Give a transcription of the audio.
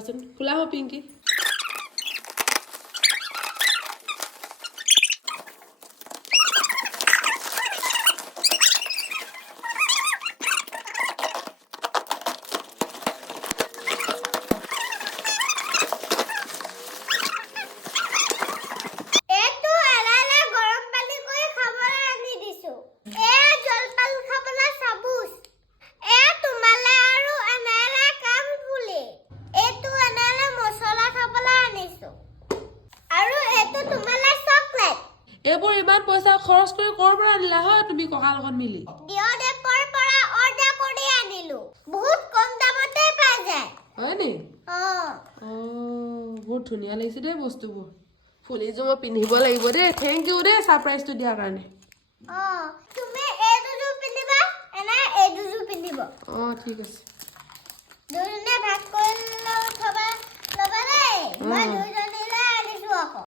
ৰ'বাচোন খোলা হ'ব পিংকি এবোৰ ইমান পইচা খৰচ কৰি ক'ৰ পৰা আনিলা হয় তুমি ককাৰ লগত মিলি ডিঅ'ডেপৰ পৰা অৰ্ডাৰ কৰি আনিলো বহুত কম দামতে পাই যায় হয় নি বহুত ধুনীয়া লাগিছে দেই বস্তুবোৰ ফুলিযোৰ মই পিন্ধিব লাগিব দেই থেংক ইউ দেই ছাৰপ্ৰাইজটো দিয়াৰ কাৰণে তুমি এই দুযোৰ পিন্ধিবা এনে এই দুযোৰ পিন্ধিব ঠিক আছে দুজনে ভাগ কৰি ল'বা দেই মই দুযোৰ